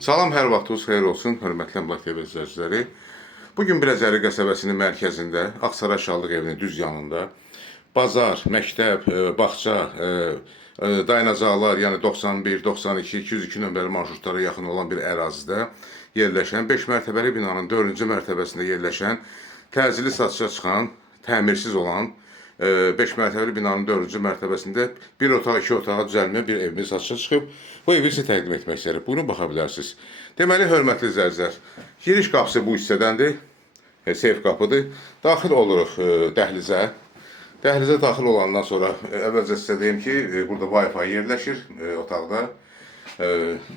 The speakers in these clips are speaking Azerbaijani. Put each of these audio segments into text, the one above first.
Salam, hər vaxtınız xeyir olsun, hörmətli Əmlak TV izləyiciləri. Bugün Biləcəri qəsəbəsinin mərkəzində, Ağsaray Şallıq evinin düz yanında bazar, məktəb, bağça, dayanacaqlar, yəni 91, 92, 202 nömrəli marşrutlara yaxın olan bir ərazidə yerləşən 5 mərtəbəli binanın 4-cü mərtəbəsində yerləşən, təcili satışa çıxan, təmirsiz olan 5 mərtəbəli binanın 4-cü mərtəbəsində bir otaq, 2 otağa düzəlmə bir evimiz satışa çıxıb. Bu evi sizə təqdim etmək istəyirik. Buyurun, baxa bilərsiniz. Deməli, hörmətli izləyicilər, giriş qapısı bu hissədəndir. Seyf qapıdır. Daxil oluruq dəhlizə. Dəhlizə daxil olandan sonra əvvəlcə sizə deyim ki, burada Wi-Fi yerləşir otaqda.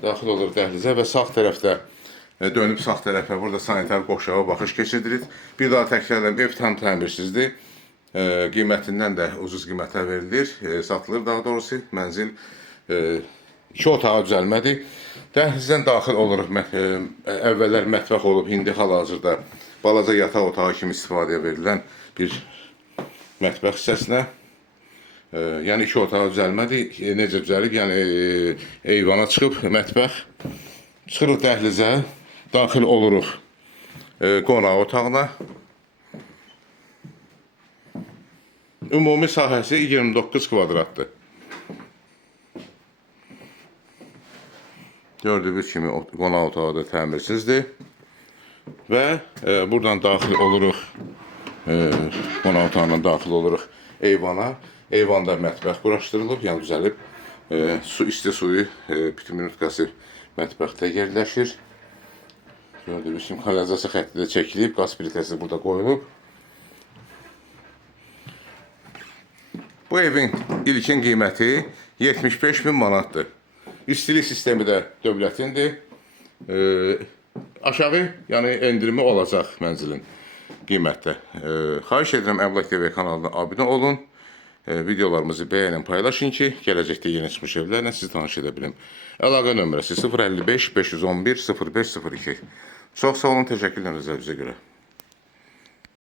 Daxil oluruq dəhlizə və sağ tərəfdə dönüb sağ tərəfə burada sanitar qoşağa baxış keçiririk. Bir daha təkrarlayım, ev tam təmirsizdir. Qiymətindən də ucuz qiymətə verilir, satılır daha doğrusu. Mənzil 2 otağa düzəlmədir. Dəhlizdən daxil oluruq, əvvəllər mətbəx olub, indi hal-hazırda balaca yataq otağı kimi istifadəyə verilən bir mətbəx hissəsinə. Yəni 2 otağa düzəlmədir. Necə düzəlib? Yəni eyvana çıxıb mətbəx, çıxırıq dəhlizə, daxil oluruq qonaq otağına. Ümumi sahəsi 29 kvadratdır. Gördüyünüz kimi qonaq otağı da təmirsizdir. Və buradan daxil oluruq, qonaq otağından daxil oluruq eyvana. Eyvanda mətbəx quraşdırılıb, yəni düzəlib. İsti suyu, bütün minutkası mətbəxdə yerləşir. Gördüyünüz kimi kanalizasiya xətti də çəkilib, qaz plitəsi burada qoyulub. Bu evin ilkin qiyməti 75.000 manatdır. İstilik sistemi də dövlətindir. Aşağı, yəni endirimi olacaq mənzilin qiymətdə. Xahiş edirəm, Əmlak TV kanalına abunə olun. Videolarımızı bəyənin, paylaşın ki, gələcəkdə yeni çıxmış evlərlə sizi tanış edə bilim. Əlaqə nömrəsi 055 511 0502. Çox sağ olun, təşəkkürlər bizə görə.